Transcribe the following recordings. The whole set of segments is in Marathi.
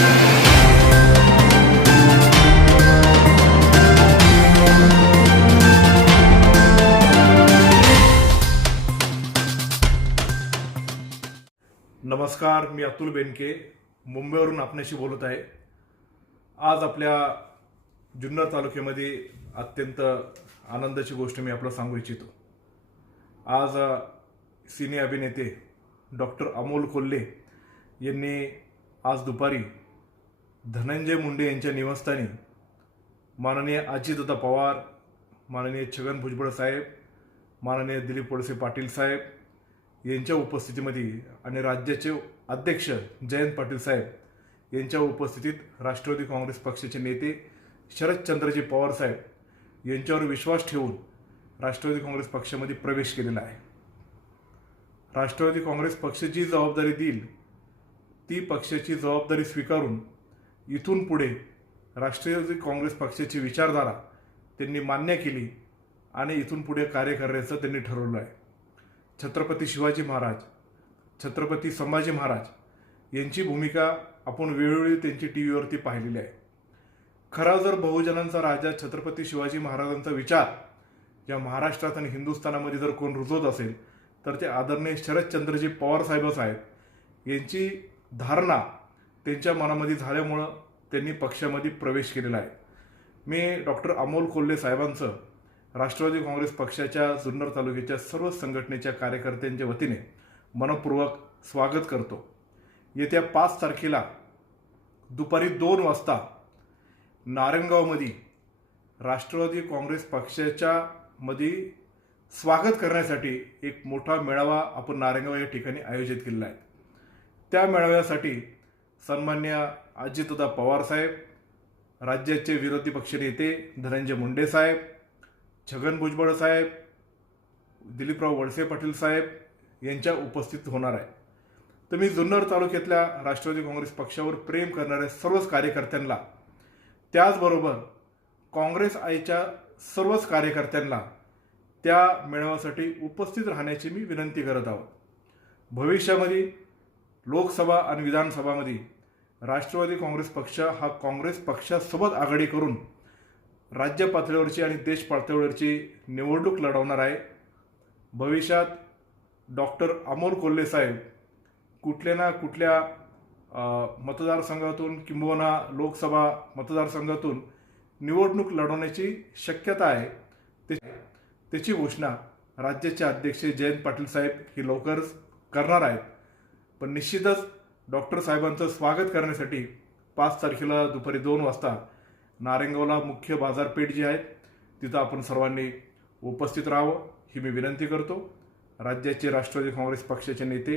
नमस्कार, मी अतुल बेनके मुंबईवरून आपल्याशी बोलत आहे। आज आपल्या जुन्नर तालुक्यामध्ये अत्यंत आनंदाची गोष्ट मी आपल्याला सांगू इच्छितो। आज सिने अभिनेते डॉक्टर अमोल कोल्हे यांनी आज दुपारी धनंजय मुंडे यांच्या निवासस्थानी माननीय अजितदादा पवार, माननीय छगन भुजबळ साहेब, माननीय दिलीप वळसे पाटील साहेब यांच्या उपस्थितीमध्ये आणि राज्याचे अध्यक्ष जयंत पाटील साहेब यांच्या उपस्थितीत राष्ट्रवादी काँग्रेस पक्षाचे नेते शरदचंद्रजी पवार साहेब यांच्यावर विश्वास ठेवून राष्ट्रवादी काँग्रेस पक्षामध्ये प्रवेश केलेला आहे। राष्ट्रवादी काँग्रेस पक्ष जी जबाबदारी देईल ती पक्षाची जबाबदारी स्वीकारून इथून पुढे राष्ट्रवादी काँग्रेस पक्षाची विचारधारा त्यांनी मान्य केली आणि इथून पुढे कार्य करण्याचं त्यांनी ठरवलं आहे। छत्रपती शिवाजी महाराज, छत्रपती संभाजी महाराज यांची भूमिका आपण वेळोवेळी त्यांची टीव्हीवरती पाहिलेली आहे। खरा जर बहुजनांचा राजा छत्रपती शिवाजी महाराजांचा विचार या महाराष्ट्रात आणि हिंदुस्थानामध्ये जर कोण रुजवत असेल तर ते आदरणीय शरदचंद्रजी पवार साहेबच आहेत। यांची धारणा त्यांच्या मनामध्ये झाल्यामुळं त्यांनी पक्षामध्ये प्रवेश केलेला आहे। मी डॉक्टर अमोल कोल्हे साहेबांचं राष्ट्रवादी काँग्रेस पक्षाच्या जुन्नर तालुक्याच्या सर्व संघटनेच्या कार्यकर्त्यांच्या वतीने मनपूर्वक स्वागत करतो। येत्या 5 तारखेला दुपारी 2 वाजता नारायणगावमध्ये राष्ट्रवादी काँग्रेस पक्षाच्या मध्ये स्वागत करण्यासाठी एक मोठा मेळावा आपण नारायणगाव या ठिकाणी आयोजित केलेला आहे। त्या मेळाव्यासाठी सन्मान्य अजितदादा पवार साहेब, राज्याचे विरोधी पक्षनेते धनंजय मुंडे साहेब, छगन भुजबळ साहेब, दिलीपराव वळसे पाटील साहेब यांच्या उपस्थित होणार आहे। तर मी जुन्नर तालुक्यातल्या राष्ट्रवादी काँग्रेस पक्षावर प्रेम करणाऱ्या सर्वच कार्यकर्त्यांना, त्याचबरोबर काँग्रेस आयच्या सर्वच कार्यकर्त्यांना त्या मेळाव्यासाठी उपस्थित राहण्याची मी विनंती करत आहोत। भविष्यामध्ये लोकसभा आणि विधानसभामध्ये राष्ट्रवादी काँग्रेस पक्ष हा काँग्रेस पक्षासोबत आघाडी करून राज्य पातळीवरची आणि देश पातळीवरची निवडणूक लढवणार आहे। भविष्यात डॉक्टर अमोल कोल्हे साहेब कुठल्या ना कुठल्या मतदारसंघातून किंबहुना लोकसभा मतदारसंघातून निवडणूक लढवण्याची शक्यता आहे। त्याची घोषणा राज्याचे अध्यक्ष जयंत पाटील साहेब ही लवकरच करणार आहेत। पण निश्चितच डॉक्टर साहेबांचं स्वागत करण्यासाठी 5 तारखेला दुपारी 2 वाजता नारायणगावला मुख्य बाजारपेठ जी आहे तिथं आपण सर्वांनी उपस्थित राहावं ही मी विनंती करतो। राज्याचे राष्ट्रवादी काँग्रेस पक्षाचे नेते,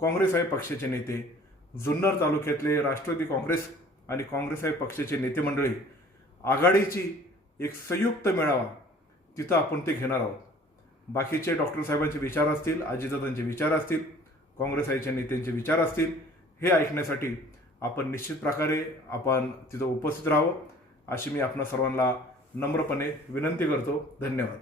काँग्रेस आहे पक्षाचे नेते, जुन्नर तालुक्यातले राष्ट्रवादी काँग्रेस आणि काँग्रेस आहे पक्षाचे नेते मंडळी आघाडीची एक संयुक्त मेळावा तिथं आपण ते घेणार आहोत। बाकीचे डॉक्टर साहेबांचे विचार असतील, अजितदादांचे विचार असतील, काँग्रेस आयच्या नेत्यांचे विचार असतील, हे ऐकण्यासाठी आपण निश्चित प्रकारे आपण तिथं उपस्थित राहावं अशी मी आपणा सर्वांना नम्रपणे विनंती करतो। धन्यवाद।